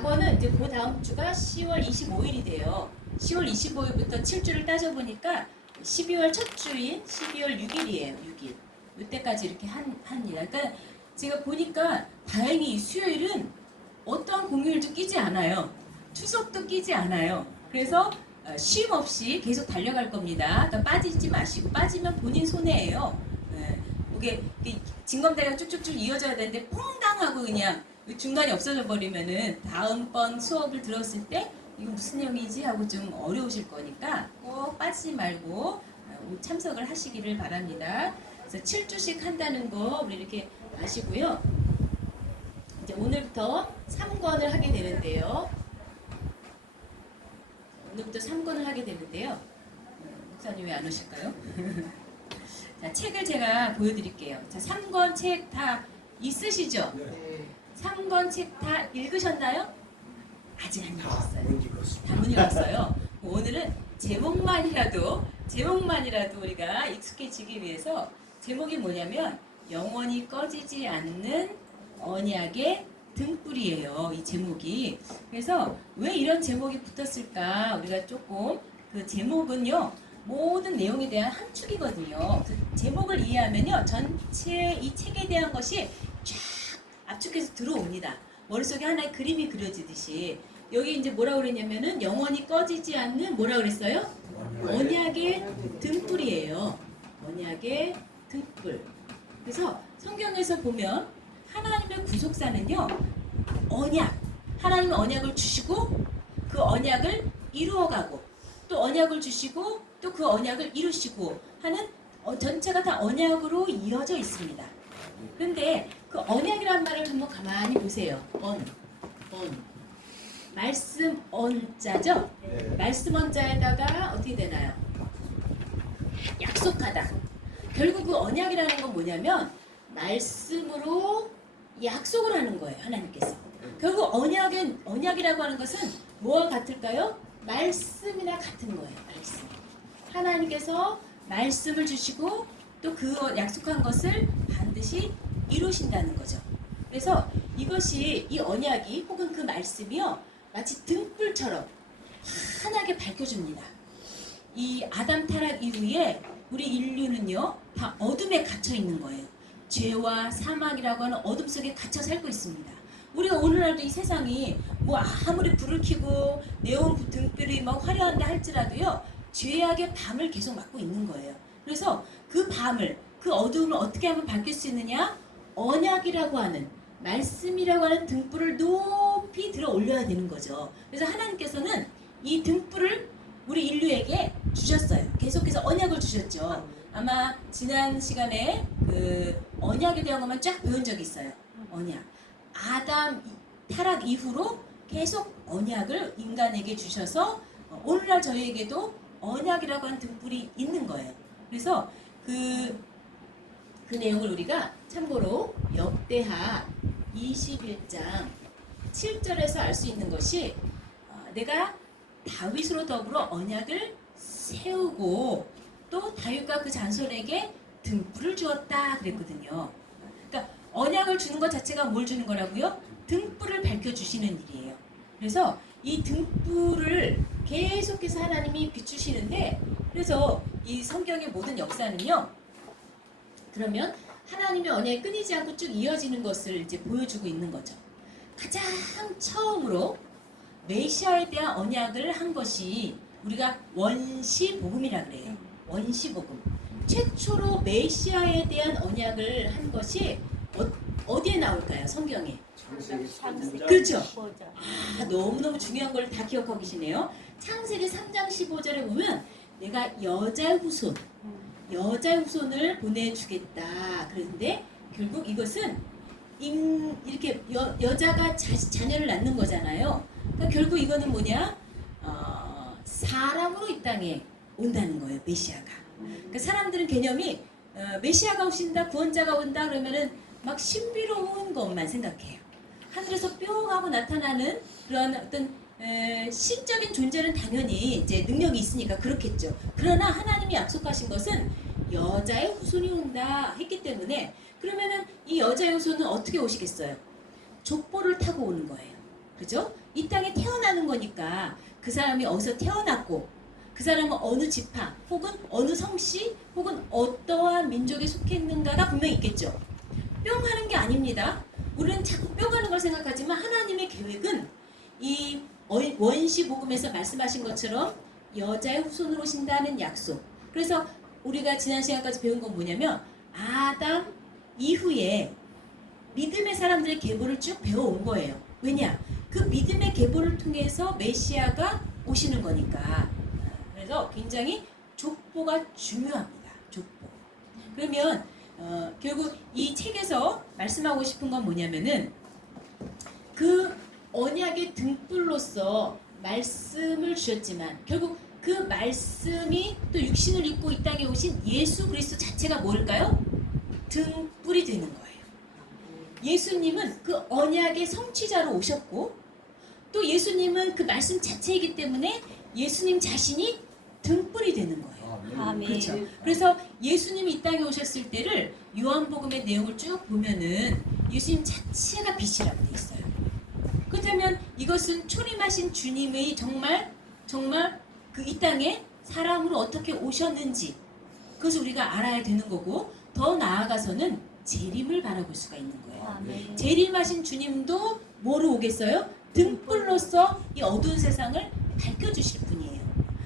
과거는 이제 그 다음 주가 10월 25일이 돼요. 10월 25일부터 7주를 따져보니까 12월 첫 주인 12월 6일이에요. 6일. 이때까지 이렇게 합니다. 그러니까 제가 보니까 다행히 이 수요일은 어떠한 공휴일도 끼지 않아요. 추석도 끼지 않아요. 그래서 쉼 없이 계속 달려갈 겁니다. 그러니까 빠지지 마시고, 빠지면 본인 손해예요. 이게 징검다리가 쭉쭉쭉 이어져야 되는데 퐁당 하고 그냥 중간이 없어져 버리면은 다음번 수업을 들었을 때 이거 무슨 내용이지 하고 좀 어려우실 거니까 꼭 빠지지 말고 참석을 하시기를 바랍니다. 그래서 7주씩 한다는 거 우리 이렇게 아시고요. 이제 오늘부터 3권을 하게 되는데요. 오늘부터 3권을 하게 되는데요. 목사님 왜 안 오실까요? 자, 책을 제가 보여드릴게요. 자, 3권 책 다 있으시죠? 네. 3권 책 다 읽으셨나요? 아직 안 읽으셨어요. 다 못 못 읽었어요. 오늘은 제목만이라도 우리가 익숙해지기 위해서 제목이 뭐냐면 영원히 꺼지지 않는 언약의 등불이에요. 이 제목이. 그래서 왜 이런 제목이 붙었을까? 우리가 조금 그 제목은요. 모든 내용에 대한 함축이거든요. 그 제목을 이해하면요. 전체 이 책에 대한 것이 쫙 압축해서 들어옵니다. 머릿속에 하나의 그림이 그려지듯이. 여기 이제 뭐라고 그랬냐면은 영원히 꺼지지 않는 뭐라 그랬어요? 언약의 등불이에요. 언약의 등불. 그래서 성경에서 보면 하나님의 구속사는요. 언약. 하나님은 언약을 주시고 그 언약을 이루어가고 또 언약을 주시고 또 그 언약을 이루시고 하는 전체가 다 언약으로 이어져 있습니다. 그런데 그 언약이라는 말을 한번 가만히 보세요. 말씀 언자죠? 네. 말씀 언자에다가 어떻게 되나요? 약속하다. 결국 그 언약이라는 건 뭐냐면 말씀으로 약속을 하는 거예요. 하나님께서. 결국 언약이라고 하는 것은 뭐와 같을까요? 말씀이나 같은 거예요. 말씀. 하나님께서 말씀을 주시고 또 그 약속한 것을 반드시 이루신다는 거죠. 그래서 이것이 이 언약이 혹은 그 말씀이요 마치 등불처럼 환하게 밝혀줍니다. 이 아담 타락 이후에 우리 인류는요 다 어둠에 갇혀 있는 거예요. 죄와 사망이라고 하는 어둠 속에 갇혀 살고 있습니다. 우리가 오늘날도 이 세상이 뭐 아무리 불을 켜고 네온 등불이 막 화려한다 할지라도요 죄악의 밤을 계속 맞고 있는 거예요. 그래서 그 밤을, 그 어두움을 어떻게 하면 밝힐 수 있느냐? 언약이라고 하는, 말씀이라고 하는 등불을 높이 들어 올려야 되는 거죠. 그래서 하나님께서는 이 등불을 우리 인류에게 주셨어요. 계속해서 언약을 주셨죠. 아마 지난 시간에 그 언약에 대한 것만 쫙 배운 적이 있어요. 언약. 아담 타락 이후로 계속 언약을 인간에게 주셔서 오늘날 저희에게도 언약이라고 하는 등불이 있는 거예요. 그래서 그 내용을 우리가 참고로 역대하 21장 7절에서 알 수 있는 것이 내가 다윗으로 더불어 언약을 세우고 또 다윗과 그 잔손에게 등불을 주었다 그랬거든요. 그러니까 언약을 주는 것 자체가 뭘 주는 거라고요? 등불을 밝혀주시는 일이에요. 그래서 이 등불을 계속해서 하나님이 비추시는데 그래서 이 성경의 모든 역사는요. 그러면 하나님의 언약이 끊이지 않고 쭉 이어지는 것을 이제 보여주고 있는 거죠. 가장 처음으로 메시아에 대한 언약을 한 것이 우리가 원시복음이라 그래요. 원시복음. 최초로 메시아에 대한 언약을 한 것이 어디에 나올까요? 성경에. 그렇죠. 너무너무 중요한 걸 다 기억하고 계시네요. 창세기 3장 15절에 보면 내가 여자의 후손을 보내주겠다. 그런데 결국 이것은 이렇게 여자가 자녀를 낳는 거잖아요. 그러니까 결국 이거는 뭐냐? 사람으로 이 땅에 온다는 거예요. 메시아가. 그러니까 사람들은 개념이 메시아가 오신다, 구원자가 온다 그러면은 막 신비로운 것만 생각해요. 하늘에서 뿅 하고 나타나는 그런 어떤 신적인 존재는 당연히 이제 능력이 있으니까 그렇겠죠. 그러나 하나님이 약속하신 것은 여자의 후손이 온다 했기 때문에 그러면은 이 여자의 후손은 어떻게 오시겠어요? 족보를 타고 오는 거예요. 그죠? 이 땅에 태어나는 거니까 그 사람이 어디서 태어났고 그 사람은 어느 지파 혹은 어느 성씨 혹은 어떠한 민족에 속했는가가 분명히 있겠죠. 뿅 하는 게 아닙니다. 우리는 자꾸 뿅 하는 걸 생각하지만 하나님의 계획은 이 원시 복음에서 말씀하신 것처럼 여자의 후손으로 오신다는 약속. 그래서 우리가 지난 시간까지 배운 건 뭐냐면 아담 이후에 믿음의 사람들의 계보를 쭉 배워온 거예요. 왜냐? 그 믿음의 계보를 통해서 메시아가 오시는 거니까. 그래서 굉장히 족보가 중요합니다. 족보. 그러면 결국 이 책에서 말씀하고 싶은 건 뭐냐면은 그 언약의 등불로서 말씀을 주셨지만 결국 그 말씀이 또 육신을 입고 이 땅에 오신 예수 그리스도 자체가 뭘까요? 등불이 되는 거예요. 예수님은 그 언약의 성취자로 오셨고 또 예수님은 그 말씀 자체이기 때문에 예수님 자신이 등불이 되는 거예요. 아멘. 그렇죠. 그래서 예수님이 이 땅에 오셨을 때를 요한복음의 내용을 쭉 보면은 예수님 자체가 빛이라고 돼 있어요. 그렇다면 이것은 초림하신 주님의 정말 그 이 땅에 사람으로 어떻게 오셨는지 그것을 우리가 알아야 되는 거고 더 나아가서는 재림을 바라볼 수가 있는 거예요. 아멘. 재림하신 주님도 뭐로 오겠어요? 등불로서 이 어두운 세상을 밝혀주실 분이에요.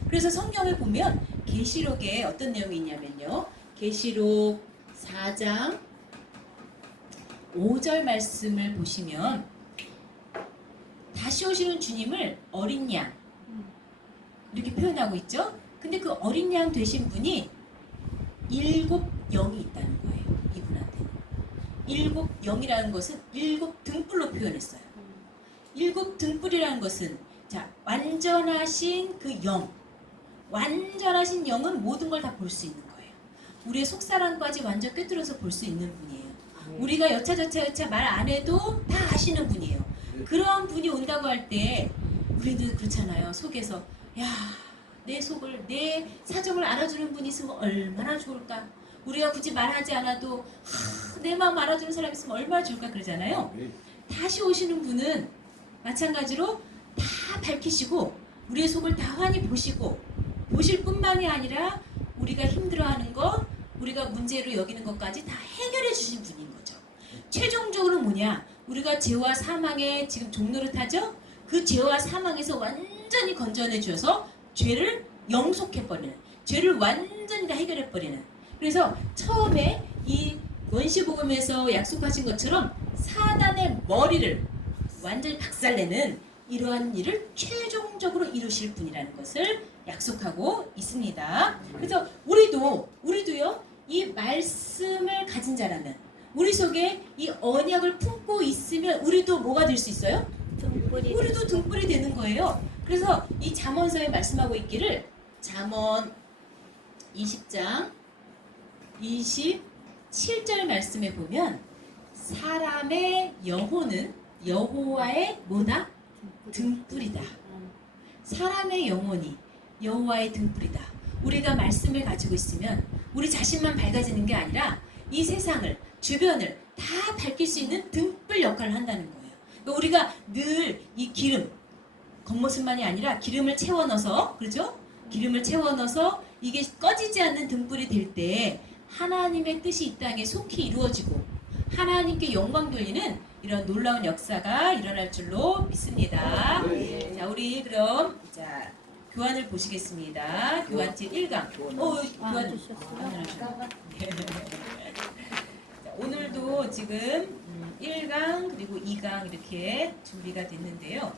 그래서 성경에 보면 계시록에 어떤 내용이 있냐면요. 계시록 4장 5절 말씀을 보시면 다시 오시는 주님을 어린 양 이렇게 표현하고 있죠. 근데 그 어린 양 되신 분이 7 영이 있다는 거예요. 이분한테는. 7 영이라는 것은 7 등불로 표현했어요. 7 등불이라는 것은 자 완전하신 그 영, 완전하신 영은 모든 걸 다 볼 수 있는 거예요. 우리의 속사람까지 완전 꿰뚫어서 볼 수 있는 분이에요. 우리가 여차저차 말 안 해도 다 아시는 분이에요. 그러한 분이 온다고 할 때 우리도 그렇잖아요. 속에서 야, 내 속을 내 사정을 알아주는 분이 있으면 얼마나 좋을까. 우리가 굳이 말하지 않아도 내 마음 알아주는 사람이 있으면 얼마나 좋을까 그러잖아요. 다시 오시는 분은 마찬가지로 다 밝히시고 우리의 속을 다 환히 보시고 보실 뿐만이 아니라 우리가 힘들어하는 것, 우리가 문제로 여기는 것까지 다 해결해 주신 분인 거죠. 최종적으로 뭐냐? 우리가 죄와 사망의 지금 종노릇하죠? 그 죄와 사망에서 완전히 건져내 주어서 죄를 영속해버리는, 죄를 완전히 다 해결해버리는. 그래서 처음에 이 원시복음에서 약속하신 것처럼 사단의 머리를 완전히 박살내는 이러한 일을 최종적으로 이루실 분이라는 것을 약속하고 있습니다. 그래서 우리도요 이 말씀을 가진 자라면 우리 속에 이 언약을 품고 있으면 우리도 뭐가 될 수 있어요? 우리도 등불이 되는 거예요. 그래서 이 잠언서에 말씀하고 있기를 잠언 20장 27절 말씀에 보면 사람의 영혼은 여호와의 뭐다? 등불이다. 사람의 영혼이 여호와의 등불이다. 우리가 말씀을 가지고 있으면 우리 자신만 밝아지는 게 아니라 이 세상을 주변을 다 밝힐 수 있는 등불 역할을 한다는 거예요. 그러니까 우리가 늘 이 기름 겉모습만이 아니라 기름을 채워 넣어서 그렇죠? 기름을 채워 넣어서 이게 꺼지지 않는 등불이 될 때 하나님의 뜻이 이 땅에 속히 이루어지고 하나님께 영광 돌리는 이런 놀라운 역사가 일어날 줄로 믿습니다. 자, 우리 그럼 자 교환을 보시겠습니다. 교환집 1강. 교환 주셨어요? 오늘도 지금 1강 그리고 2강 이렇게 준비가 됐는데요.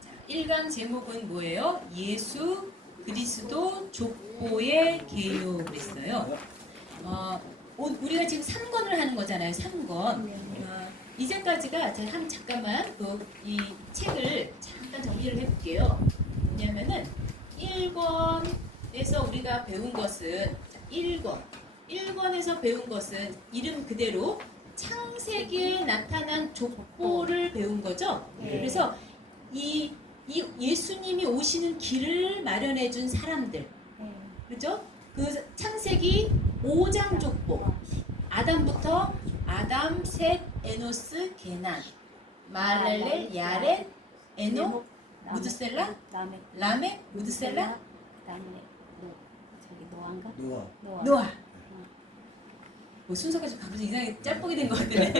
자, 1강 제목은 뭐예요? 예수 그리스도 족보의 개요 그랬어요. 우리가 지금 3권을 하는 거잖아요. 3권. 이제까지가 제가 잠깐만 또 이 책을 잠깐 정리를 해볼게요. 뭐냐면은 1권에서 우리가 배운 것은 1권에서 배운 것은 이름 그대로 창세기에 나타난 족보를 배운 거죠. 그래서 이 예수님이 오시는 길을 마련해 준 사람들, 그렇죠? 그 창세기 5장 족보, 아담 아담, 셋, 에노스, 게난, 마랄렐, 야렛, 에녹, 무드셀라, 라멕, 무드셀라, 그다음에 저기 노아인가? 노아. 노아. 뭐 순서가 좀 가끔씩 이상하게 짤뽕이 된 것 같네.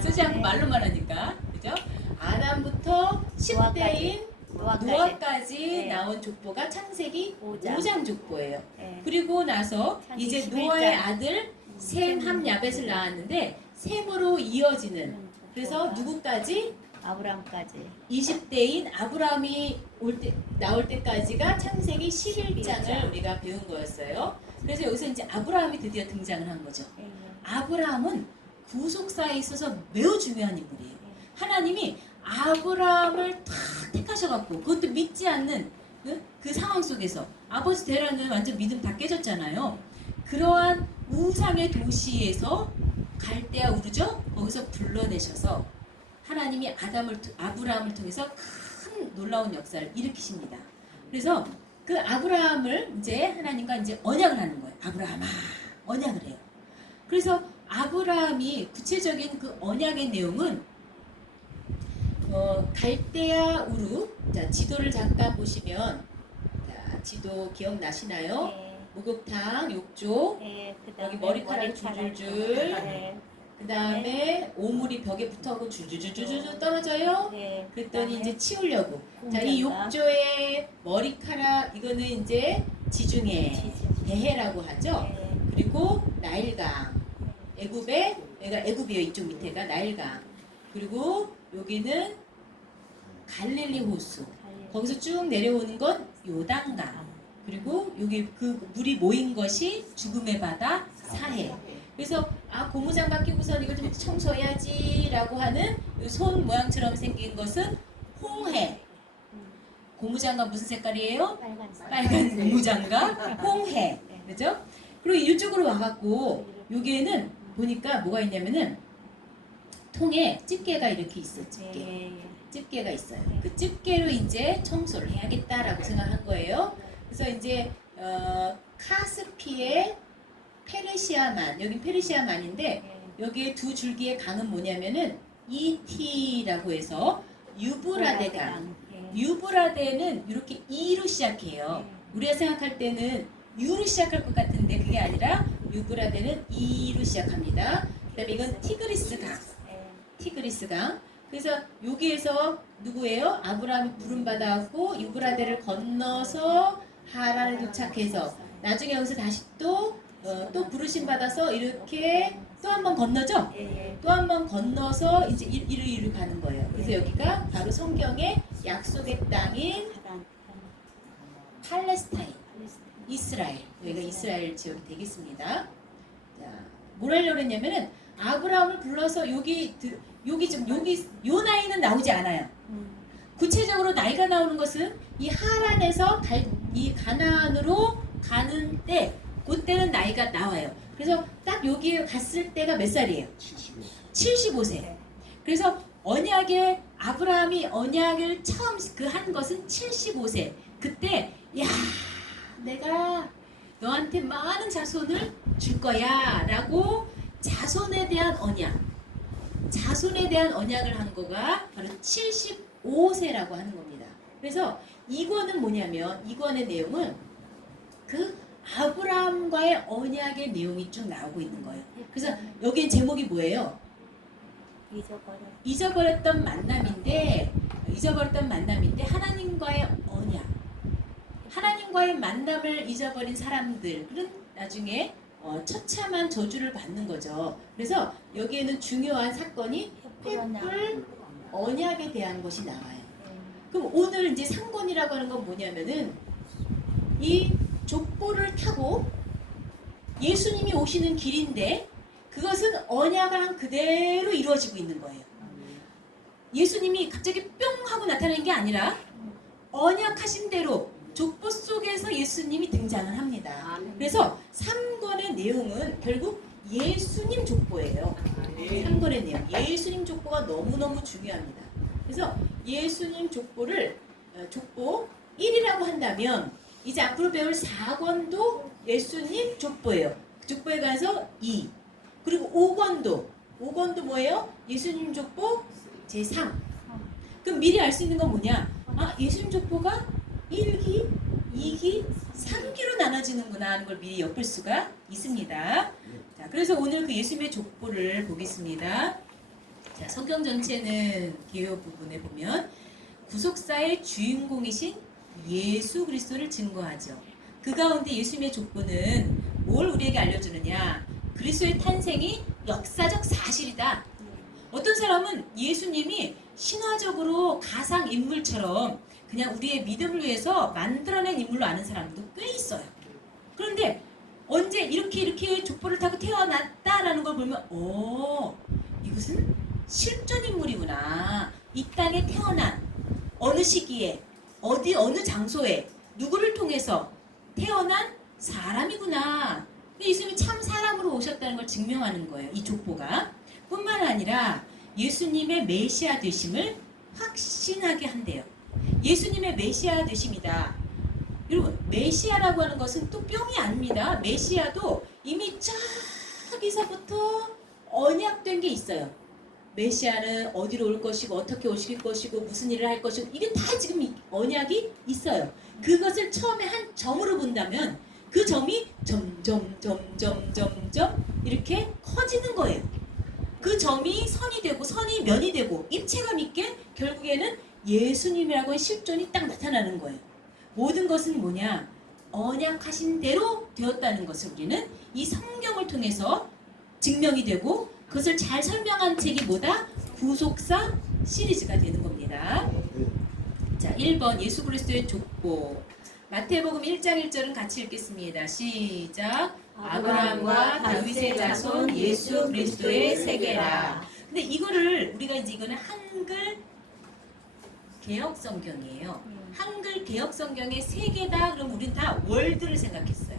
쓰지 않고 말로만 하니까. 그죠? 아담부터 10대인 노아까지 네. 나온 족보가 창세기 5장. 5장 족보예요. 네. 그리고 나서 창세기 이제 11장. 노아의 아들 셈, 함, 야벳을 낳았는데 셈으로 이어지는 그래서 누구까지? 아브라함까지 20대인 아브라함이 나올 때까지가 창세기 11장을 11장. 우리가 배운 거였어요. 그래서 여기서 이제 아브라함이 드디어 등장을 한 거죠. 아브라함은 구속사에 있어서 매우 중요한 인물이에요. 하나님이 아브라함을 탁 택하셔갖고 그것도 믿지 않는 그 상황 속에서 아버지 데라는 완전 믿음 다 깨졌잖아요. 그러한 우상의 도시에서 갈대아 우르죠? 거기서 불러내셔서 하나님이 아브라함을 통해서 큰 놀라운 역사를 일으키십니다. 그래서 그 아브라함을 이제 하나님과 이제 언약을 하는 거예요. 아브라함아, 언약을 해요. 그래서 아브라함이 구체적인 그 언약의 내용은 갈대아 우르. 자, 지도를 잠깐 보시면 자, 지도 기억나시나요? 네. 목욕탕, 욕조, 네. 여기 머리카락 줄줄줄. 네. 그 다음에 오물이 벽에 붙어서 줄줄줄줄 떨어져요. 네. 그랬더니 이제 치우려고. 자, 공장가. 이 욕조의 머리카락 이거는 이제 지중해 대해라고 하죠. 네. 그리고 나일강. 애굽에 여기가 애굽이에요. 이쪽 밑에가 나일강. 그리고 여기는 갈릴리 호수. 거기서 쭉 내려오는 건 요단강. 그리고 여기 그 물이 모인 것이 죽음의 바다 사해. 그래서 고무장갑 끼고선 이걸 좀 청소해야지라고 하는 손 모양처럼 생긴 것은 홍해. 고무장갑 무슨 색깔이에요? 빨간 고무장갑 홍해. 그죠? 그리고 이쪽으로 와갖고 여기에는 보니까 뭐가 있냐면은 통에 집게가 이렇게 있어요. 집게가 있어요. 그 집게로 이제 청소를 해야겠다라고 생각한 거예요. 그래서 이제 카스피의 페르시아만, 여긴 페르시아만인데 여기에 두 줄기의 강은 뭐냐면은 이티라고 해서 유브라데 강. 유브라데는 이렇게 이로 시작해요. 우리가 생각할 때는 유로 시작할 것 같은데 그게 아니라 유브라데는 이로 시작합니다. 그다음에 이건 티그리스 강. 티그리스 강. 그래서 여기에서 누구예요? 아브라함이 부름받아갖고 유브라데를 건너서 하란에 도착해서 나중에 여기서 다시 또 부르심 받아서 이렇게 또 한 번 건너죠? 또 한 번 건너서 이제 이리로 가는 거예요. 그래서 여기가 바로 성경의 약속의 땅인 팔레스타인, 이스라엘. 여기가 이스라엘 지역이 되겠습니다. 자, 뭘 하려고 했냐면은 아브라함을 불러서 여기 요 나이는 나오지 않아요. 구체적으로 나이가 나오는 것은 이 하란에서 이 가나안으로 가는 때 그때는 나이가 나와요. 그래서 딱 여기에 갔을 때가 몇 살이에요? 75세. 그래서 아브라함이 언약을 처음 한 것은 75세. 그때 내가 너한테 많은 자손을 줄 거야 라고 자손에 대한 언약을 한 거가 바로 75세라고 하는 겁니다. 그래서 이거는 뭐냐면 이거의 내용은 그 아브라함과의 언약의 내용이 쭉 나오고 있는 거예요. 그래서 여기엔 제목이 뭐예요? 잊어버렸던 만남인데 하나님과의 언약. 하나님과의 만남을 잊어버린 사람들은 나중에 처참한 저주를 받는 거죠. 그래서 여기에는 중요한 사건이 횃불 언약에 대한 것이 나와요. 그럼 오늘 이제 상권이라고 하는 건 뭐냐면은 이 족보를 타고 예수님이 오시는 길인데 그것은 언약을 한 그대로 이루어지고 있는 거예요. 예수님이 갑자기 뿅 하고 나타나는 게 아니라 언약하신 대로 족보 속에서 예수님이 등장을 합니다. 그래서 3권의 내용은 결국 예수님 족보예요. 3권의 내용. 예수님 족보가 너무너무 중요합니다. 그래서 예수님 족보를 족보 1이라고 한다면 이제 앞으로 배울 4권도 예수님 족보예요. 족보에 관해서 2. 그리고 오건도 뭐예요? 예수님 족보 제3. 그럼 미리 알 수 있는 건 뭐냐? 아, 예수님 족보가 1기, 2기, 3기로 나눠지는구나 하는 걸 미리 엿볼 수가 있습니다. 자, 그래서 오늘 그 예수님의 족보를 보겠습니다. 자, 성경 전체는 기호 부분에 보면 구속사의 주인공이신 예수 그리스도를 증거하죠. 그 가운데 예수님의 족보는 뭘 우리에게 알려주느냐? 그리스도의 탄생이 역사적 사실이다. 어떤 사람은 예수님이 신화적으로 가상 인물처럼 그냥 우리의 믿음을 위해서 만들어낸 인물로 아는 사람도 꽤 있어요. 그런데 언제 이렇게 족보를 타고 태어났다라는 걸 보면 이것은 실존 인물이구나. 이 땅에 태어난 어느 시기에 어느 장소에 누구를 통해서 태어난 사람이구나. 예수님이 참 사람으로 오셨다는 걸 증명하는 거예요. 이 족보가. 뿐만 아니라 예수님의 메시아 되심을 확신하게 한대요. 예수님의 메시아 되심이다. 여러분, 메시아라고 하는 것은 또 뿅이 아닙니다. 메시아도 이미 저기서부터 언약된 게 있어요. 메시아는 어디로 올 것이고 어떻게 오실 것이고 무슨 일을 할 것이고 이게 다 지금 언약이 있어요. 그것을 처음에 한 점으로 본다면 그 점이 점점 이렇게 커지는 거예요. 그 점이 선이 되고 선이 면이 되고 입체감 있게 결국에는 예수님이라고 하는 실존이 딱 나타나는 거예요. 모든 것은 뭐냐? 언약하신 대로 되었다는 것을 우리는 이 성경을 통해서 증명이 되고 그것을 잘 설명한 책이 뭐다? 구속사 시리즈가 되는 겁니다. 자, 1번 예수 그리스도의 족보. 마태복음 1장 1절은 같이 읽겠습니다. 시작. 아브라함과 다윗의 자손 예수 그리스도의 세계라. 근데 이거는 한글 개혁 성경이에요. 한글 개혁 성경의 세계다. 그럼 우린 다 월드를 생각했어요.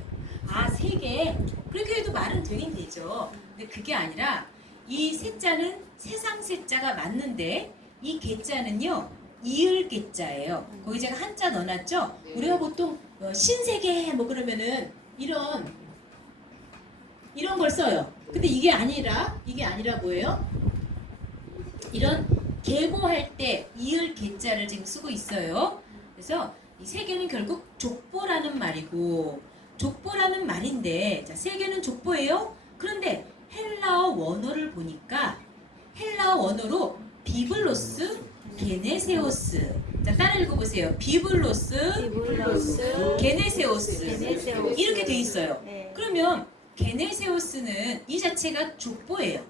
아, 세계. 그렇게 해도 말은 되긴 되죠. 근데 그게 아니라 이 세자는 세상 세자가 맞는데 이 개자는요 이을 개자예요. 거기 제가 한자 넣어놨죠. 우리가 보통 신세계 뭐 그러면은 이런 걸 써요. 근데 이게 아니라 뭐예요? 이런 계보할 때 이을 개자를 지금 쓰고 있어요. 그래서 이 세계는 결국 족보라는 말이고 족보라는 말인데 자, 세계는 족보예요. 그런데 헬라어 원어를 보니까 헬라어 원어로 비블로스 게네세오스. 자, 따라 읽어보세요. 비블로스 게네세오스 이렇게 돼 있어요. 그러면 게네세오스는 이 자체가 족보예요.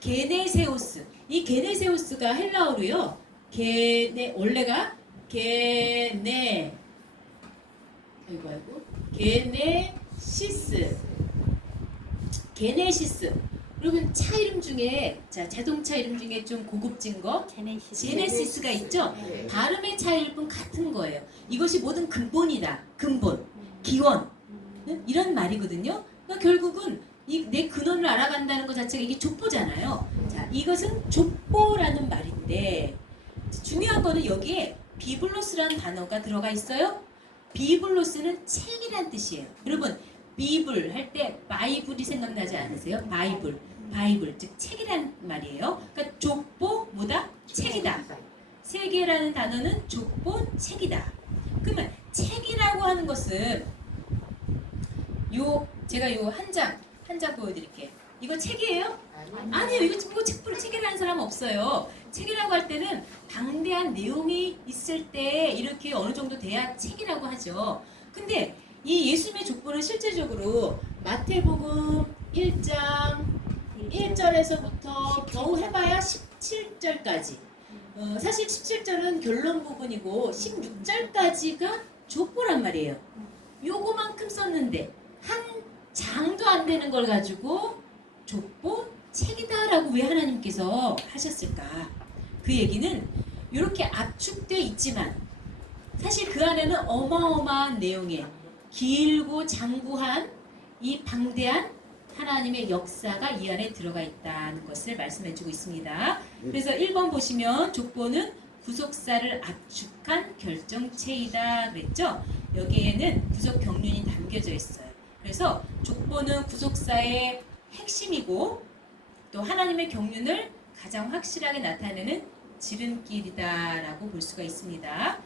게네세오스. 이 게네세오스가 헬라어로요. 원래가 게네시스. 그러면 차 이름 중에 자동차 이름 중에 좀 고급진 거 제네시스가 있죠. 발음의 차이일 뿐 같은 거예요. 이것이 모든 근본이다. 근본, 기원 이런 말이거든요. 그러니까 결국은 내 근원을 알아간다는 것 자체가 이게 족보잖아요. 자, 이것은 족보라는 말인데 중요한 거는 여기에 비블로스라는 단어가 들어가 있어요. 비블로스는 책이란 뜻이에요. 여러분 비블 할 때 바이블이 생각나지 않으세요? 바이블 즉 책이란 말이에요. 그러니까 족보 뭐다? 책이다. 세계라는 단어는 족보 책이다. 그러면 책이라고 하는 것은 제가 한 장 보여드릴게요. 이거 책이에요? 아니요. 이거 책이라는 사람 없어요. 책이라고 할 때는 방대한 내용이 있을 때 이렇게 어느 정도 돼야 책이라고 하죠. 근데 이 예수님의 족보는 실제적으로 마태복음 1장 1절에서부터 겨우 해봐야 17절까지. 사실 17절은 결론 부분이고 16절까지가 족보란 말이에요. 요거만큼 썼는데 한 장도 안 되는 걸 가지고 족보 책이다라고 왜 하나님께서 하셨을까? 그 얘기는 이렇게 압축되어 있지만 사실 그 안에는 어마어마한 내용의 길고 장구한 이 방대한 하나님의 역사가 이 안에 들어가 있다는 것을 말씀해주고 있습니다. 그래서 1번 보시면 족보는 구속사를 압축한 결정체이다 그랬죠? 여기에는 구속 경륜이 담겨져 있어요. 그래서 족보는 구속사의 핵심이고 또 하나님의 경륜을 가장 확실하게 나타내는 지름길이다라고 볼 수가 있습니다.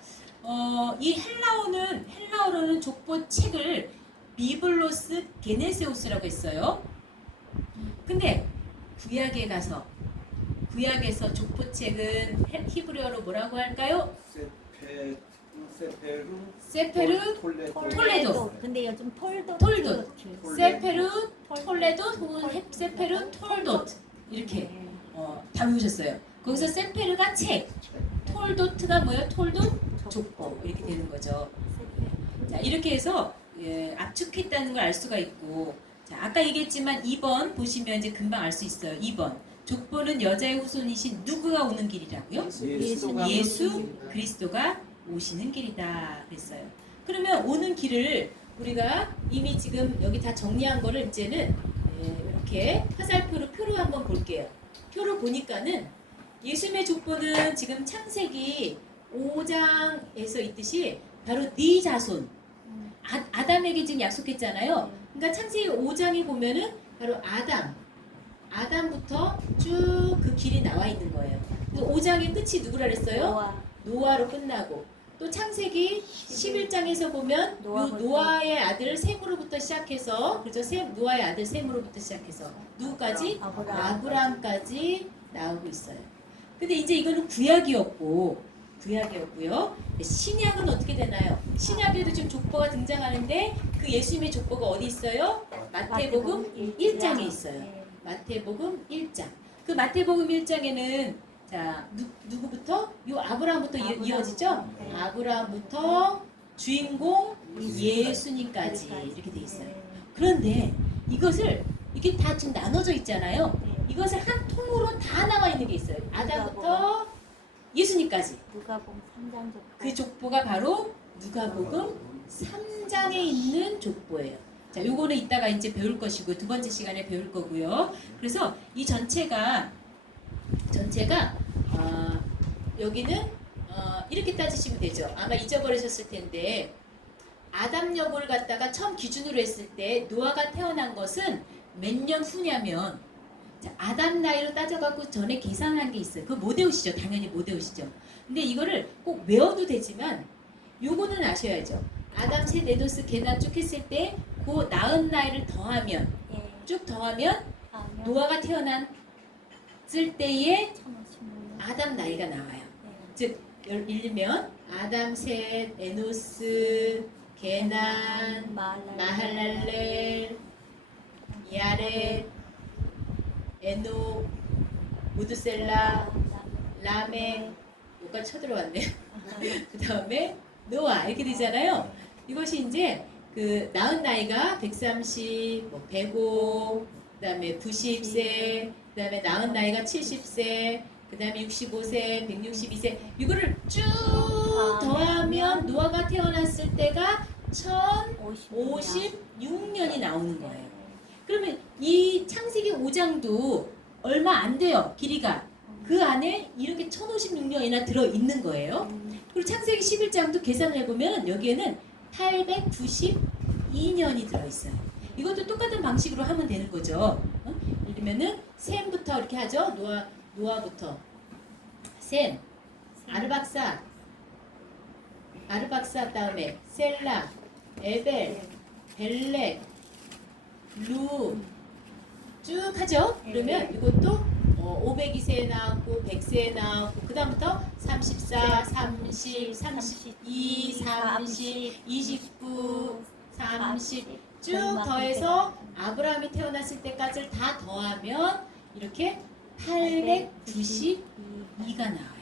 이 헬라어로는 족보 책을 비블로스 게네세우스라고 했어요. 근데 구약에서 족보 책은 히브리어로 뭐라고 할까요? 세페르 톨레도. 근데 요즘 톨도. 톨도. 세페르 톨레도, 세페르 톨도트 이렇게 다 외우셨어요. 거기서 세페르가 책, 톨도트가 뭐예요? 톨도 족보 이렇게 되는 거죠. 자, 이렇게 해서 압축했다는 걸 알 수가 있고, 자, 아까 얘기했지만 2번 보시면 이제 금방 알 수 있어요. 2번 족보는 여자의 후손이신 누구가 오는 길이라고요? 예수 그리스도가 오시는 길이다 그랬어요. 그러면 오는 길을 우리가 이미 지금 여기 다 정리한 거를 이제는 이렇게 화살표로 표로 한번 볼게요. 표를 보니까는 예수님의 족보는 지금 창세기 5장에서 있듯이 바로 네 자손 아담에게 지금 약속했잖아요. 그러니까 창세기 5장에 보면은 바로 아담부터 쭉 그 길이 나와 있는 거예요. 그래서 5장의 끝이 누구라 그랬어요? 노아로 끝나고, 또 창세기 11장에서 보면 노아의 아들 셈으로부터 시작해서, 그렇죠? 노아의 아들 셈으로부터 시작해서 누구까지? 아브라함까지 나오고 있어요. 근데 이제 이거는 구약이었고요. 신약은 어떻게 되나요? 신약에도 지금 족보가 등장하는데 그 예수님의 족보가 어디 있어요? 마태복음 1장에 있어요. 마태복음 1장. 그 마태복음 1장에는 자, 누구부터? 요 아브라함부터 이어지죠? 아브라함부터 주인공 예수님까지 이렇게 돼 있어요. 그런데 이것을 이게 다 지금 나눠져 있잖아요. 이것을 한 통으로 다 나와 있는 게 있어요. 아담부터 예수님까지. 누가복음 3장 족보. 그 족보가 바로 누가복음 3장에 있는 족보예요. 자, 요거는 이따가 이제 배울 것이고 두 번째 시간에 배울 거고요. 그래서 이 전체가 여기는 이렇게 따지시면 되죠. 아마 잊어버리셨을 텐데 아담 여부를 갖다가 처음 기준으로 했을 때 노아가 태어난 것은 몇 년 후냐면, 자, 아담 나이로 따져갖고 전에 계산한 게 있어요. 그거 못 외우시죠? 당연히 못 외우시죠. 근데 이거를 꼭 외워도 되지만 요거는 아셔야죠. 아담 셋 에노스 계산 쭉 했을 때 그 낳은 나이를 더하면 쭉 더하면 노아가 태어났을 때의 아담 나이가 나와요. 즉 일면 아담 셋 에노스 게난 마할랄렐 야렛 에노 무드셀라 라메 여기까지 쳐들어왔네요. 그 다음에 노아 이렇게 되잖아요. 이것이 이제 그 낳은 나이가 130, 105, 그 다음에 90세, 그 다음에 낳은 나이가 70세, 그 다음에 65세, 162세 이거를 쭉 더하면 노아가 태어났을 때가 1056년이 나오는 거예요. 그러면 이 창세기 5장도 얼마 안 돼요. 길이가. 그 안에 이렇게 1056년이나 들어있는 거예요. 그리고 창세기 11장도 계산을 해보면 여기에는 892년이 들어있어요. 이것도 똑같은 방식으로 하면 되는 거죠. 예를 들면은 셈부터 이렇게 하죠. 노아부터 셈, 아르박사 다음에 셀라, 에벨, 벨렉, 루 쭉 하죠. 그러면 이것도 502세에 나왔고 100세에 나왔고 그 다음부터 34, 30, 32, 30, 29, 30 쭉 더해서 아브라함이 태어났을 때까지를 다 더하면 이렇게 892가 나와요.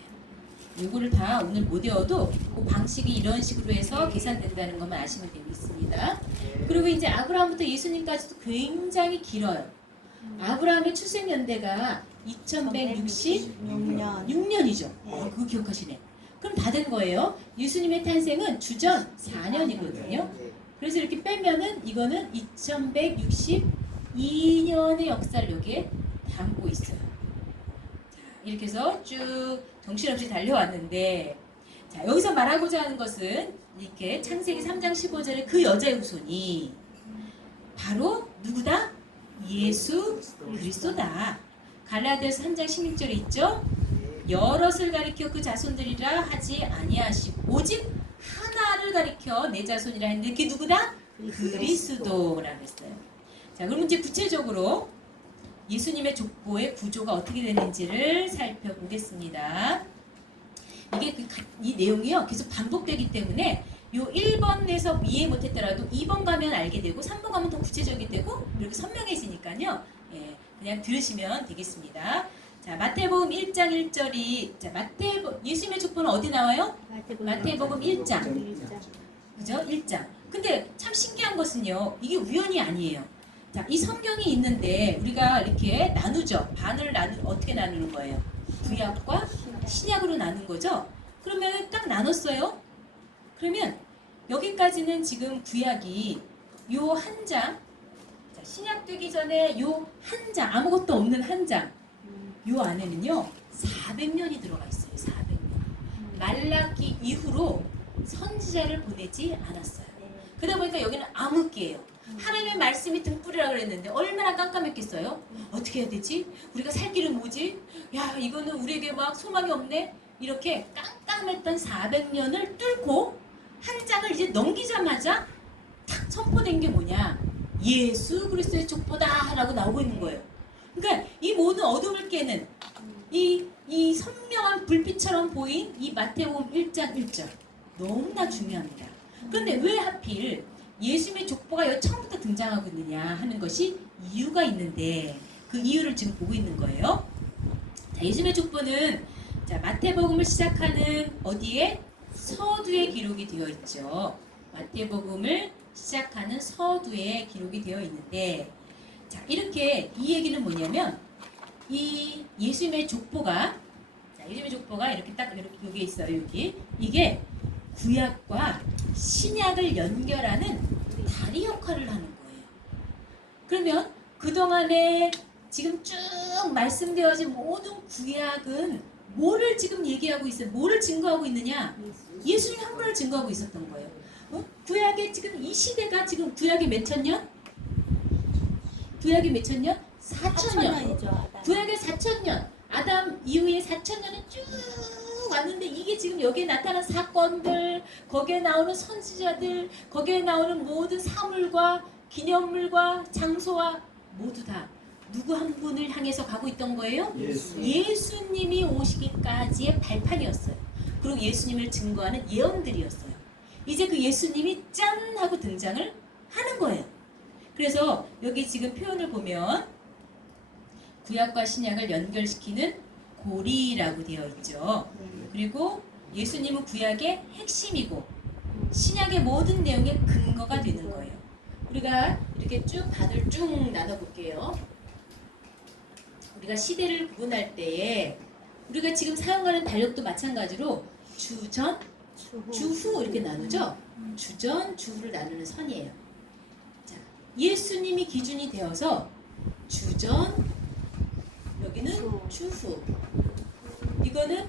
이거를 다 오늘 못 외워도 그 방식이 이런 식으로 해서 계산된다는 것만 아시면 되겠습니다. 그리고 이제 아브라함부터 예수님까지도 굉장히 길어요. 아브라함의 출생 연대가 2166년이죠. 그거 기억하시네. 그럼 다 된 거예요. 예수님의 탄생은 주전 4년이거든요. 그래서 이렇게 빼면은 이거는 2162년의 역사를 여기에 담고 있어요. 자, 이렇게 해서 쭉 정신없이 달려왔는데, 자, 여기서 말하고자 하는 것은 이렇게 창세기 3장 15절에 그 여자의 후손이 바로 누구다? 예수 그리스도다. 갈라디아서 3장 16절에 있죠. 여럿을 가리켜 그 자손들이라 하지 아니하시고 오직 하나를 가리켜 내 자손이라 했는데 그게 누구다? 그리스도라고 했어요. 자, 그럼 이제 구체적으로 예수님의 족보의 구조가 어떻게 되는지를 살펴보겠습니다. 이게 이 내용이요 계속 반복되기 때문에 요 1번에서 이해 못했더라도 2번 가면 알게 되고 3번 가면 더 구체적이 되고 이렇게 선명해지니까요. 예, 그냥 들으시면 되겠습니다. 자, 마태복음 1장 1절이 자, 예수님의 족보는 어디 나와요? 마태복음 1장. 그죠? 1장. 근데 참 신기한 것은요. 이게 우연이 아니에요. 자, 이 성경이 있는데 우리가 이렇게 나누죠. 반을 어떻게 나누는 거예요? 구약과 신약으로 나눈 거죠. 그러면 딱 나눴어요. 그러면 여기까지는 지금 구약이 요 한 장, 자, 신약 되기 전에 요 한 장, 아무것도 없는 한 장, 요 안에는요 400년이 들어가 있어요. 400년. 말라기 이후로 선지자를 보내지 않았어요. 그러다 보니까 여기는 암흑기예요. 하나님의 말씀이 등불이라고 그랬는데 얼마나 깜깜했겠어요? 어떻게 해야 되지? 우리가 살 길은 뭐지? 야, 이거는 우리에게 막 소망이 없네? 이렇게 깜깜했던 400년을 뚫고 한 장을 이제 넘기자마자 탁 선포된 게 뭐냐? 예수 그리스도의 족보다 라고 나오고 있는 거예요. 그러니까 이 모든 어둠을 깨는 이 선명한 불빛처럼 보인 이 마태복음 1장 1절 너무나 중요합니다. 그런데 왜 하필 예수님의 족보가 여기 처음부터 등장하고 있느냐 하는 것이 이유가 있는데 그 이유를 지금 보고 있는 거예요. 자, 예수님의 족보는 자, 마태복음을 시작하는 어디에? 서두에 기록이 되어 있죠. 마태복음을 시작하는 서두에 기록이 되어 있는데 자, 이렇게 이 얘기는 뭐냐면 이 예수님의 족보가 자, 예수님의 족보가 이렇게 딱 이렇게 여기 있어요. 여기 이게 구약과 신약을 연결하는 다리 역할을 하는 거예요. 그러면 그동안에 지금 쭉 말씀되어진 모든 구약은 뭐를 지금 얘기하고 있어요? 뭐를 증거하고 있느냐? 예수님 한 분을 증거하고 있었던 거예요. 구약의 지금 이 시대가 지금 구약이 몇 천 년? 구약이 몇 천 년? 4천 년. 구약의 4천 년. 아담 이후에 4천 년은 쭉 왔는데 이게 지금 여기에 나타난 사건들, 거기에 나오는 선지자들, 거기에 나오는 모든 사물과 기념물과 장소와 모두 다 누구 한 분을 향해서 가고 있던 거예요? 예수님이 오시기까지의 발판이었어요. 그리고 예수님을 증거하는 예언들이었어요. 이제 그 예수님이 짠 하고 등장을 하는 거예요. 그래서 여기 지금 표현을 보면 구약과 신약을 연결시키는 고리라고 되어 있죠. 그리고 예수님은 구약의 핵심이고 신약의 모든 내용의 근거가 되는 거예요. 우리가 이렇게 쭉 다들 쭉 나눠볼게요. 우리가 시대를 구분할 때에 우리가 지금 사용하는 달력도 마찬가지로 주전, 주후 이렇게 나누죠. 주전, 주후를 나누는 선이에요. 자, 예수님이 기준이 되어서 주전, 여기는 주후. 이거는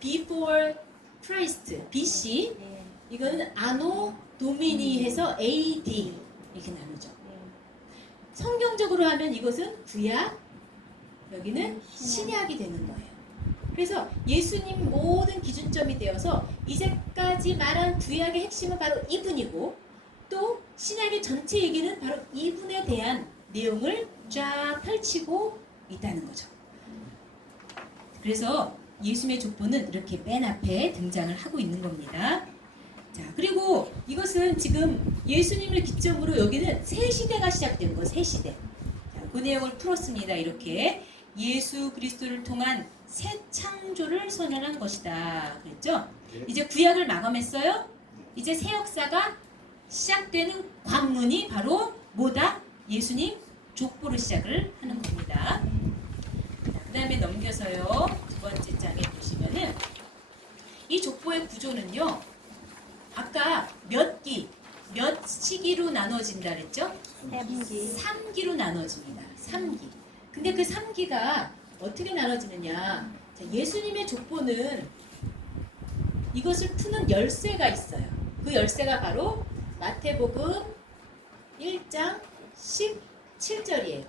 before Christ, BC. 이거는 아노 도미니 해서 AD 이렇게 나누죠. 성경적으로 하면 이것은 구약, 여기는 신약이 되는 거예요. 그래서 예수님 모든 기준점이 되어서 이제까지 말한 구약의 핵심은 바로 이분이고 또 신약의 전체 얘기는 바로 이분에 대한 내용을 쫙 펼치고 있다는 거죠. 그래서 예수님의 족보는 이렇게 맨 앞에 등장을 하고 있는 겁니다. 자, 그리고 이것은 지금 예수님을 기점으로 여기는 새 시대가 시작된 거, 새 시대. 자, 그 내용을 풀었습니다. 이렇게 예수 그리스도를 통한 새 창조를 선언한 것이다. 그랬죠? 이제 구약을 마감했어요. 이제 새 역사가 시작되는 관문이 바로 뭐다? 예수님 족보로 시작을 하는 겁니다. 그 다음에 넘겨서요. 두 번째 장에 보시면은 이 족보의 구조는요. 아까 몇 시기로 나눠진다 그랬죠? 3기로 나눠집니다. 3기. 근데 그 3기가 어떻게 나눠지느냐? 자, 예수님의 족보는 이것을 푸는 열쇠가 있어요. 그 열쇠가 바로 마태복음 1장 17절이에요.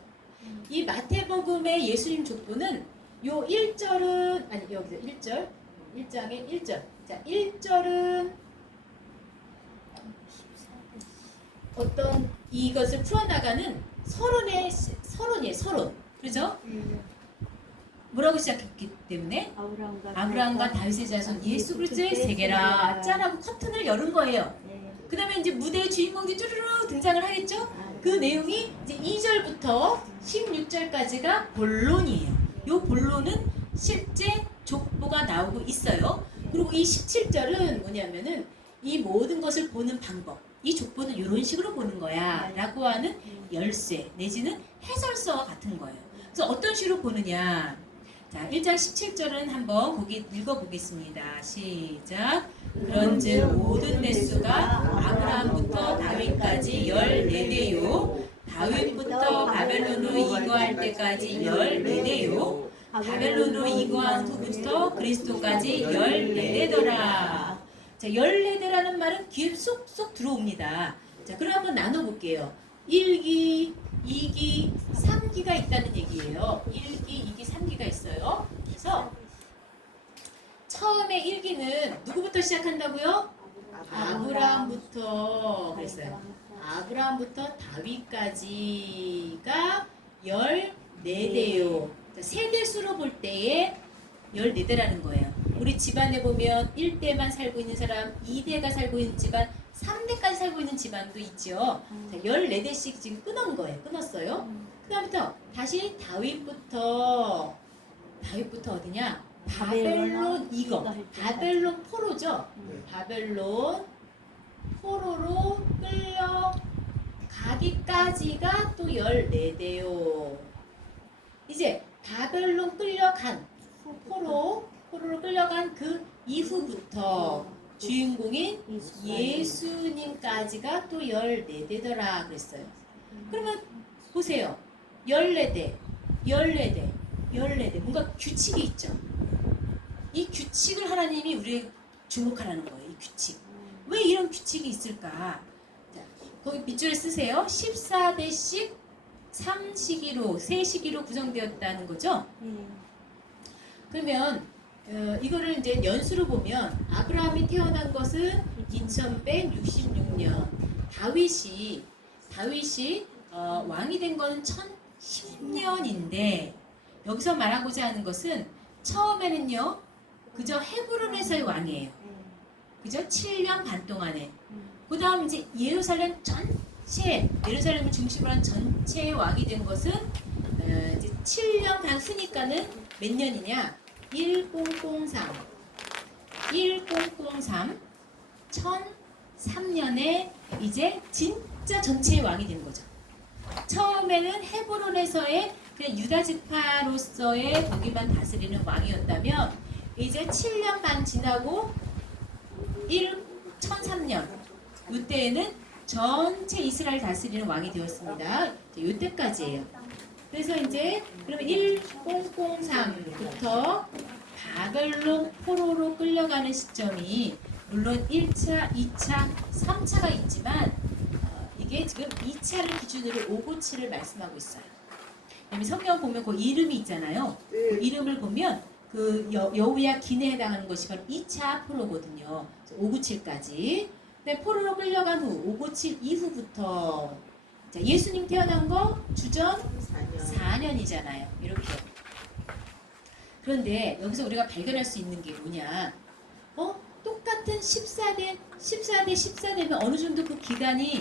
이 마태복음의 예수님 족보는 요 1절은 아니 여기서 1절 1장의 1절. 자, 1절은 어떤 이것을 풀어나가는 서론이에요. 서론. 그죠? 뭐라고 시작했기 때문에 아브라함과 다윗의 자손 예수 그리스도의 세계라 짠하고 커튼을 열은 거예요. 그 다음에 이제 무대의 주인공들이 쭈르르 등장을 하겠죠? 그 내용이 이제 2절부터 16절까지가 본론이에요. 요 본론은 실제 족보가 나오고 있어요. 그리고 이 17절은 뭐냐면은 이 모든 것을 보는 방법. 이 족보는 이런 식으로 보는 거야 라고 하는 열쇠 내지는 해설서와 같은 거예요. 그래서 어떤 식으로 보느냐. 자, 1장 17절은 한번 거기 읽어보겠습니다. 시작. 그런즉 모든 내수가 아브라함부터 다윗까지 14대요. 다윗부터 바벨론으로 이거할 때까지 14대요. 바벨론으로 이거한 후부터 그리스도까지 14대더라. 자, 14대라는 말은 귀에 쏙쏙 들어옵니다. 자, 그럼 한번 나눠볼게요. 1기, 2기, 3기가 있다는 얘기예요. 1기, 2기, 3기가 있어요. 그래서 처음에 1기는 누구부터 시작한다고요? 아브라함부터 그랬어요. 아브라함부터 다윗까지가 14대요. 세대수로 볼 때에 14대라는 거예요. 우리 집안에 보면 1대만 살고 있는 사람, 2대가 살고 있는 집안, 3대까지 살고 있는 집안도 있죠. 자, 14대씩 지금 끊은 거예요. 끊었어요. 그 다음부터 다시 다윗부터 어디냐? 바벨론 이거. 바벨론 포로죠. 바벨론 포로로 끌려가기까지가 또 14대요. 이제 바벨론 끌려간 포로로 끌려간 그 이후부터 주인공인 예수님까지가 또 14대더라 그랬어요. 그러면 보세요. 14대 뭔가 규칙이 있죠. 이 규칙을 하나님이 우리에게 주목하라는 거예요. 이 규칙. 왜 이런 규칙이 있을까? 자, 거기 밑줄에 쓰세요. 14대씩 3시기로 3시기로 구성되었다는 거죠. 그러면 이거를 이제 연수로 보면 아브라함이 태어난 것은 2166년, 다윗이 왕이 된 건 1010년인데 여기서 말하고자 하는 것은 처음에는요 그저 헤브론에서의 왕이에요. 그죠? 7년 반 동안에. 그 다음 이제 예루살렘 예루살렘을 중심으로 한 전체의 왕이 된 것은 이제 7년 반 후니까는 몇 년이냐? 1003 1003년에 이제 진짜 전체의 왕이 된 거죠. 처음에는 헤브론에서의 그냥 유다 지파로서의 거기만 다스리는 왕이었다면 이제 7년 반 지나고 1003년 이때에는 전체 이스라엘 다스리는 왕이 되었습니다. 이때까지예요. 그래서 이제 그러면 1003부터 바벨론 포로로 끌려가는 시점이 물론 1차, 2차, 3차가 있지만 이게 지금 2차를 기준으로 597을 말씀하고 있어요. 그다음에 성경 보면 그 이름이 있잖아요. 그 이름을 보면 그 여우야 긴에 해당하는 것이 바로 2차 포로거든요. 597까지. 근데 포로로 끌려간 후 597 이후부터 자, 예수님 태어난 거 주전 4년이잖아요. 이렇게. 그런데 여기서 우리가 발견할 수 있는 게 뭐냐? 똑같은 14대면 어느 정도 그 기간이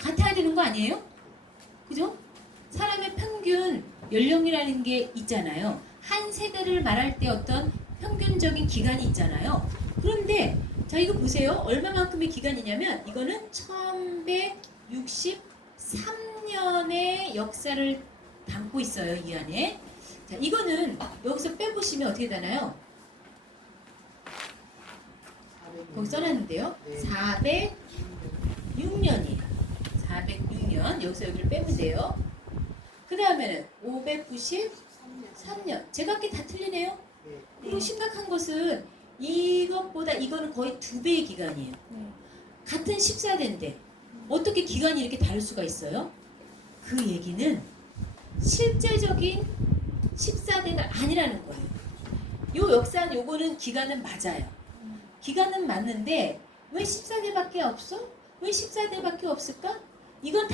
같아야 되는 거 아니에요? 그죠? 사람의 평균 연령이라는 게 있잖아요. 한 세대를 말할 때 어떤 평균적인 기간이 있잖아요. 그런데 자 이거 보세요. 얼마만큼의 기간이냐면 이거는 1163년의 역사를 담고 있어요. 이 안에. 자 이거는 여기서 빼보시면 어떻게 되나요? 거기 써놨는데요. 406년이에요. 406년. 여기서 여기를 빼면 돼요. 그 다음에는 593년. 제각기 다 틀리네요. 그리고 심각한 것은 이것보다 이거는 거의 2배의 기간이에요. 같은 14대인데 어떻게 기간이 이렇게 다를 수가 있어요? 그 얘기는 실제적인 14대가 아니라는 거예요. 요 역사는 요거는 기간은 맞아요. 기간은 맞는데 왜 14대밖에 없어? 왜 14대밖에 없을까? 이건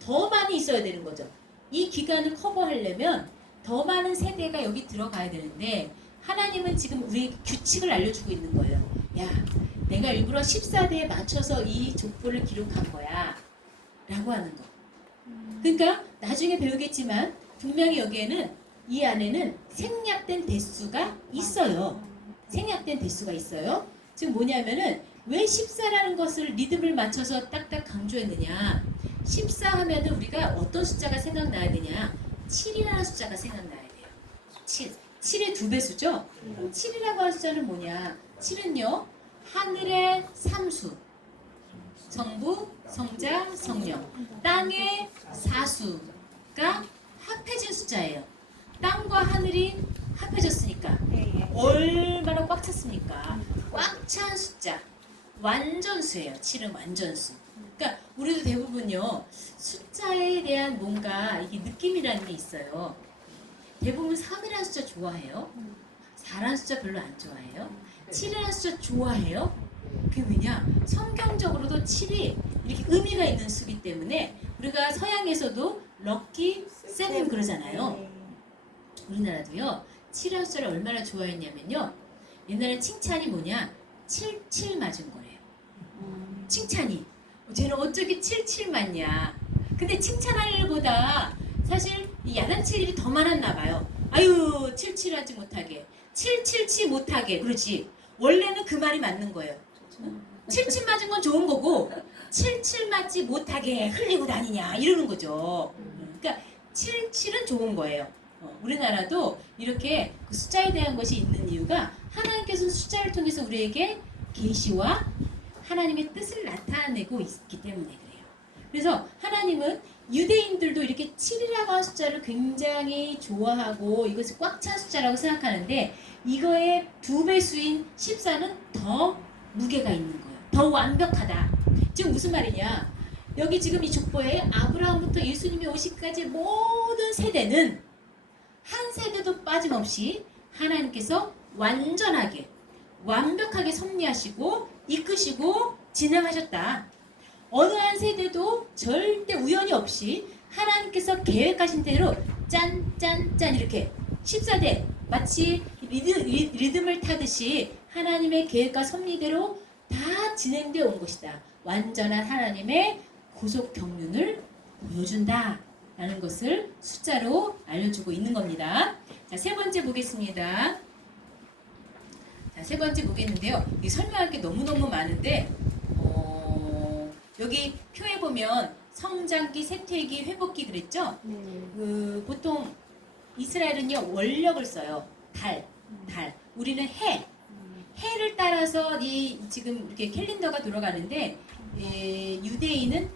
더 많이 있어야 되는 거죠. 이 기간을 커버하려면 더 많은 세대가 여기 들어가야 되는데 하나님은 지금 우리에게 규칙을 알려주고 있는 거예요. 야, 내가 일부러 14대에 맞춰서 이 족보를 기록한 거야 라고 하는 거. 그러니까 나중에 배우겠지만 분명히 여기에는 이 안에는 생략된 대수가 있어요. 생략된 대수가 있어요. 즉 뭐냐면은 왜 14라는 것을 리듬을 맞춰서 딱딱 강조했느냐. 14 하면은 우리가 어떤 숫자가 생각나야 되냐. 7이라는 숫자가 생각나야 돼요. 7. 7의 2배수죠? 7이라고 하는 숫자는 뭐냐. 7은요. 하늘의 삼수. 성부, 성자, 성령. 땅의 사수가 합해진 숫자예요. 땅과 하늘이 합해졌으니까 얼마나 꽉 찼습니까? 꽉 찬 숫자. 완전수예요. 7은 완전수. 그러니까 우리도 대부분요. 숫자에 대한 뭔가 이게 느낌이라는 게 있어요. 대부분 3이라는 숫자 좋아해요? 4라는 숫자 별로 안 좋아해요? 7이라는 숫자 좋아해요? 그게 왜냐? 성경적으로도 7이 이렇게 의미가 있는 수기 때문에 우리가 서양에서도 럭키 7 그러잖아요. 우리나라도요. 7이라는 숫자를 얼마나 좋아했냐면요. 옛날에 칭찬이 뭐냐? 77 맞은 거래요. 칭찬이. 쟤는 어떻게 77 맞냐? 근데 칭찬할 일보다 사실 이 야단칠 일이 더 많았나 봐요. 아유 77 하지 못하게 777 못하게. 그렇지. 원래는 그 말이 맞는 거예요. 77 맞은 건 좋은 거고 77 맞지 못하게 흘리고 다니냐 이러는 거죠. 그러니까 77은 좋은 거예요. 우리나라도 이렇게 그 숫자에 대한 것이 있는 이유가 하나님께서는 숫자를 통해서 우리에게 계시와 하나님의 뜻을 나타내고 있기 때문에 그래요. 그래서 하나님은 유대인들도 이렇게 7이라고 하는 숫자를 굉장히 좋아하고 이것이 꽉 찬 숫자라고 생각하는데 이거의 2배수인 14는 더 무게가 있는 거예요. 더 완벽하다. 지금 무슨 말이냐? 여기 지금 이 족보에 아브라함부터 예수님이 오시기까지 모든 세대는 한 세대도 빠짐없이 하나님께서 완전하게 완벽하게 섭리하시고 이끄시고 진행하셨다. 어느 한 세대도 절대 우연이 없이 하나님께서 계획하신 대로 짠짠짠 이렇게 14대 마치 리듬을 타듯이 하나님의 계획과 섭리대로 다 진행되어 온 것이다. 완전한 하나님의 구속 경륜을 보여준다 라는 것을 숫자로 알려주고 있는 겁니다. 자, 세 번째 보겠습니다. 자, 세 번째 보겠는데요. 이 설명할 게 너무너무 많은데 여기 표에 보면 성장기, 쇠퇴기, 회복기 그랬죠? 보통 이스라엘은요 원력을 써요. 달. 우리는 해를 따라서 이 지금 이렇게 캘린더가 돌아가는데 유대인은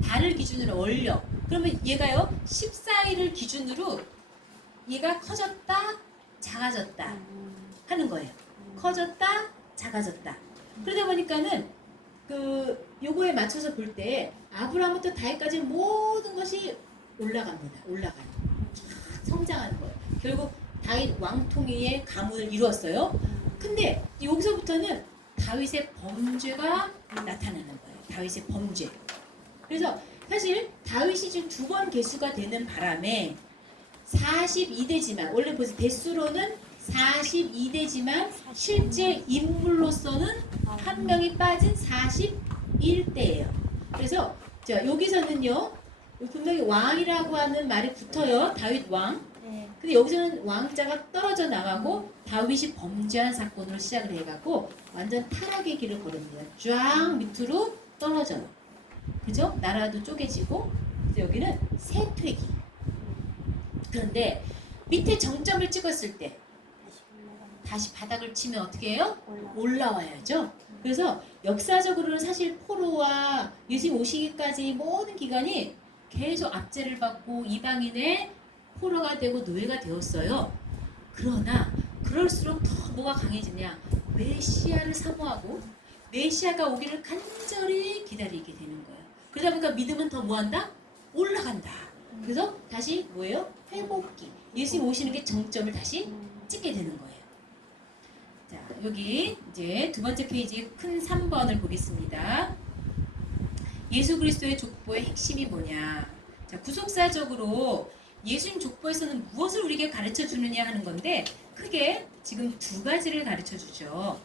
달을 기준으로 원력. 그러면 얘가요 14일을 기준으로 얘가 커졌다, 작아졌다 하는 거예요. 커졌다, 작아졌다. 그러다 보니까는 요거에 맞춰서 볼 때 아브라함부터 다윗까지 모든 것이 올라갑니다. 올라가요. 성장하는 거예요. 결국 다윗 왕통위의 가문을 이루었어요. 근데 여기서부터는 다윗의 범죄가 나타나는 거예요. 다윗의 범죄. 그래서 사실 다윗이 지금 2번 개수가 되는 바람에 42대지만 원래 보세요. 대수로는 42대지만 실제 인물로서는 한 명이 빠진 41대예요. 그래서 자, 여기서는요. 분명히 왕이라고 하는 말이 붙어요. 다윗 왕. 근데 여기서는 왕자가 떨어져 나가고 다윗이 범죄한 사건으로 시작을 해가고 완전 타락의 길을 걸습니다. 쫙 밑으로 떨어져요. 그죠? 나라도 쪼개지고. 그래서 여기는 쇠퇴기. 그런데 밑에 정점을 찍었을 때 다시 바닥을 치면 어떻게 해요? 올라와야죠. 그래서 역사적으로는 사실 포로와 예수님 오시기까지 모든 기간이 계속 압제를 받고 이방인의 포로가 되고 노예가 되었어요. 그러나 그럴수록 더 뭐가 강해지냐? 메시아를 사모하고 메시아가 오기를 간절히 기다리게 되는 거예요. 그러다 보니까 믿음은 더 뭐한다? 올라간다. 그래서 다시 뭐예요? 회복기. 예수님 오시는 게 정점을 다시 찍게 되는 거예요. 자, 여기 이제 두 번째 페이지 큰 3번을 보겠습니다. 예수 그리스도의 족보의 핵심이 뭐냐? 자, 구속사적으로 예수님 족보에서는 무엇을 우리에게 가르쳐 주느냐 하는 건데 크게 지금 두 가지를 가르쳐 주죠.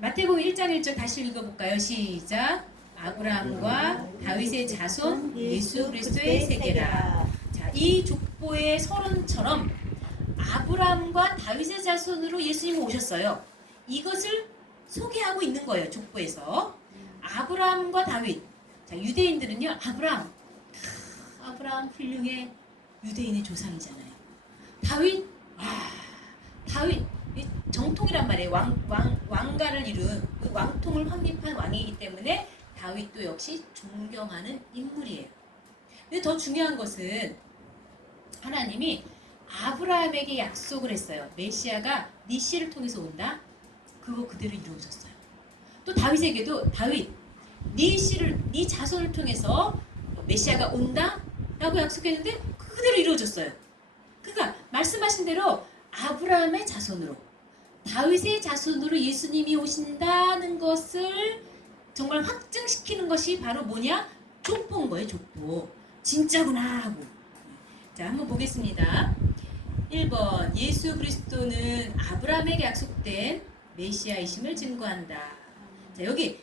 마태복음 1장 1절 다시 읽어볼까요? 시작. 아브라함과 다윗의 자손 예수 그리스도의 세계라. 자, 이 족보의 서론처럼 아브라함과 다윗의 자손으로 예수님이 오셨어요. 이것을 소개하고 있는 거예요. 족보에서. 아브라함과 다윗. 자, 유대인들은요. 아브라함 훌륭해. 유대인의 조상이잖아요. 다윗. 다윗. 정통이란 말이에요. 왕가를 이룬 그 왕통을 확립한 왕이기 때문에 다윗도 역시 존경하는 인물이에요. 근데 더 중요한 것은 하나님이 아브라함에게 약속을 했어요. 메시아가 네 씨를 통해서 온다. 그거 그대로 이루어졌어요. 또 다윗에게도 다윗, 네 씨를, 네 자손을 통해서 메시아가 온다라고 약속했는데 그대로 이루어졌어요. 그러니까 말씀하신 대로 아브라함의 자손으로, 다윗의 자손으로 예수님이 오신다는 것을 정말 확증시키는 것이 바로 뭐냐? 족보인 거예요. 족보. 진짜구나 하고. 자, 한번 보겠습니다. 1번 예수 그리스도는 아브라함에게 약속된 메시아이심을 증거한다. 자, 여기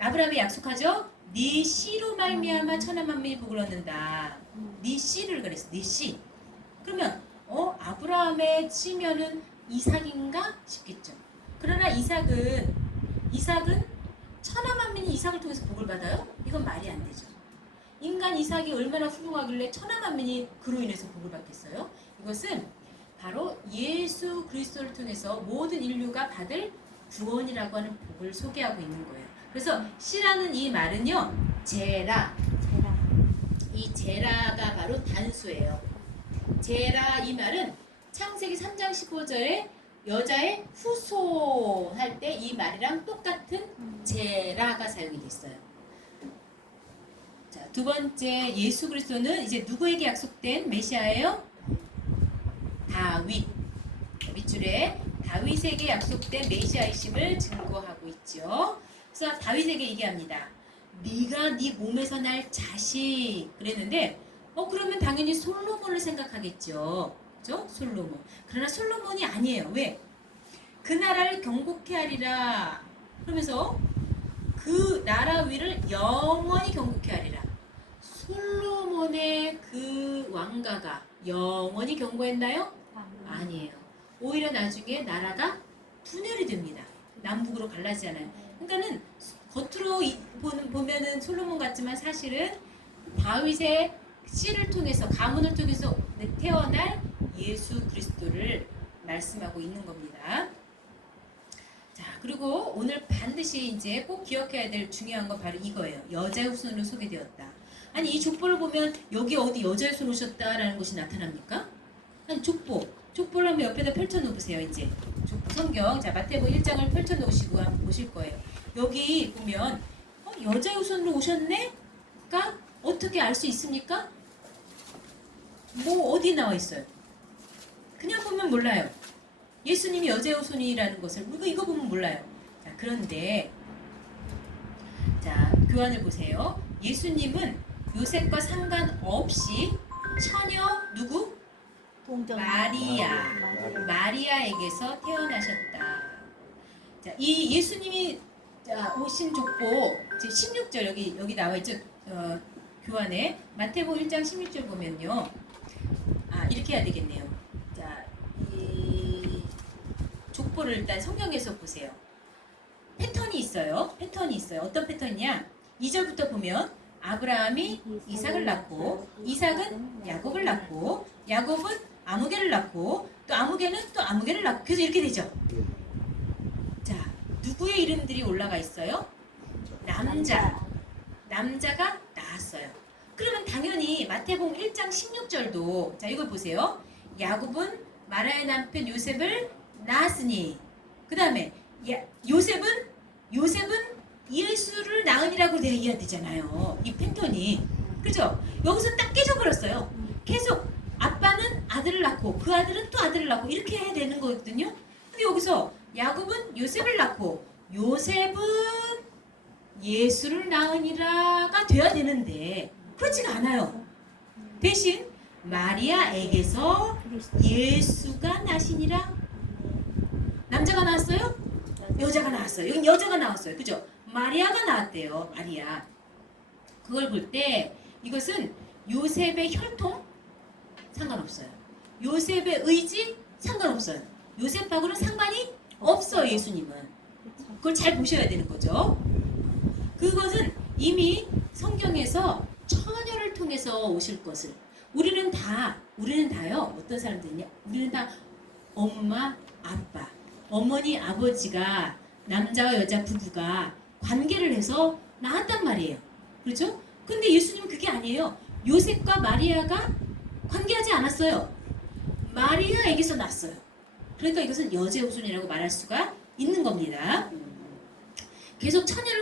아브라함이 약속하죠? 네 씨로 말미암아 천하 만민이 복을 얻는다. 네 씨를 그랬어. 네 씨. 그러면 아브라함의 씨면은 이삭인가 싶겠죠. 그러나 이삭은 천하 만민이 이삭을 통해서 복을 받아요? 이건 말이 안 되죠. 인간 이삭이 얼마나 훌륭하길래 천하 만민이 그로 인해서 복을 받겠어요? 이것은 바로 예수 그리스도를 통해서 모든 인류가 받을 구원이라고 하는 복을 소개하고 있는 거예요. 그래서 씨라는 이 말은요, 제라. 이 제라가 바로 단수예요. 제라 이 말은 창세기 3장 15절에 여자의 후손 할 때 이 말이랑 똑같은 제라가 사용이 됐어요. 자, 두 번째 예수 그리스도는 이제 누구에게 약속된 메시아예요? 다윗. 밑줄에 다윗에게 약속된 메시아이심을 증거하고 있죠. 그래서 다윗에게 얘기합니다. 네가 네 몸에서 날 자식 그랬는데 그러면 당연히 솔로몬을 생각하겠죠. 그죠? 솔로몬. 그러나 솔로몬이 아니에요. 왜? 그 나라를 경고케 하리라. 그러면서 그 나라 위를 영원히 경고케 하리라. 솔로몬의 그 왕가가 영원히 경고했나요? 아니에요. 오히려 나중에 나라가 분열이 됩니다. 남북으로 갈라지잖아요. 그러니까는 겉으로 보면은 솔로몬 같지만 사실은 다윗의 씨를 통해서 가문을 통해서 태어날 예수 그리스도를 말씀하고 있는 겁니다. 자, 그리고 오늘 반드시 이제 꼭 기억해야 될 중요한 건 바로 이거예요. 여자의 후손으로 소개되었다. 아니 이 족보를 보면 여기 어디 여자의 후손 오셨다라는 것이 나타납니까? 아니 족보를 한번 옆에다 펼쳐놓으세요. 이제 족보 성경 자 마태복음 1장을 펼쳐놓으시고 한번 보실 거예요. 여기 보면 여자의 후손으로 오셨네? 가 어떻게 알 수 있습니까? 뭐 어디 나와 있어요? 그냥 보면 몰라요. 예수님이 여자의 후손이라는 것을 이거 보면 몰라요. 자, 그런데 자 교환을 보세요. 예수님은 요셉과 상관없이 처녀 누구? 마리아에게서 태어나셨다. 자, 이 예수님이 오신 족보 16절 여기 나와 있죠. 교환에 마태복음 1장 16절 보면요. 이렇게 해야 되겠네요. 자, 이 족보를 일단 성경에서 보세요. 패턴이 있어요. 어떤 패턴이냐? 2절부터 보면 아브라함이 이삭을 낳고 이삭은 야곱을 낳고 야곱은 아무개를 낳고 또 아무개는 또 아무개를 낳고 그래서 이렇게 되죠. 자, 누구의 이름들이 올라가 있어요? 남자가 낳았어요. 그러면 당연히 마태복음 1장 16절도 자 이걸 보세요. 야곱은 마라의 남편 요셉을 낳았으니 그 다음에 요셉은 예수를 낳으니라고 돼야 되잖아요. 이 패턴이. 그죠? 여기서 딱 깨져버렸어요. 계속 아빠는 아들을 낳고 그 아들은 또 아들을 낳고 이렇게 해야 되는 거거든요. 근데 여기서 야곱은 요셉을 낳고 요셉은 예수를 낳으니라가 돼야 되는데 그렇지가 않아요. 대신 마리아에게서 예수가 나시니라. 남자가 나왔어요? 여자가 나왔어요. 여긴 여자가 나왔어요. 그죠? 마리아가 나왔대요. 마리아. 그걸 볼 때 이것은 요셉의 혈통 상관없어요. 요셉의 의지 상관없어요. 요셉하고는 상관이 없어요. 예수님은. 그걸 잘 보셔야 되는 거죠. 그것은 이미 성경에서 처녀를 통해서 오실 것을 우리는 다요. 어떤 사람들이냐? 우리는 다 엄마, 아빠, 어머니, 아버지가 남자와 여자 부부가 관계를 해서 낳았단 말이에요. 그렇죠? 근데 예수님은 그게 아니에요. 요셉과 마리아가 관계하지 않았어요. 마리아에게서 낳았어요. 그러니까 이것은 여제후손이라고 말할 수가 있는 겁니다. 계속 처녀를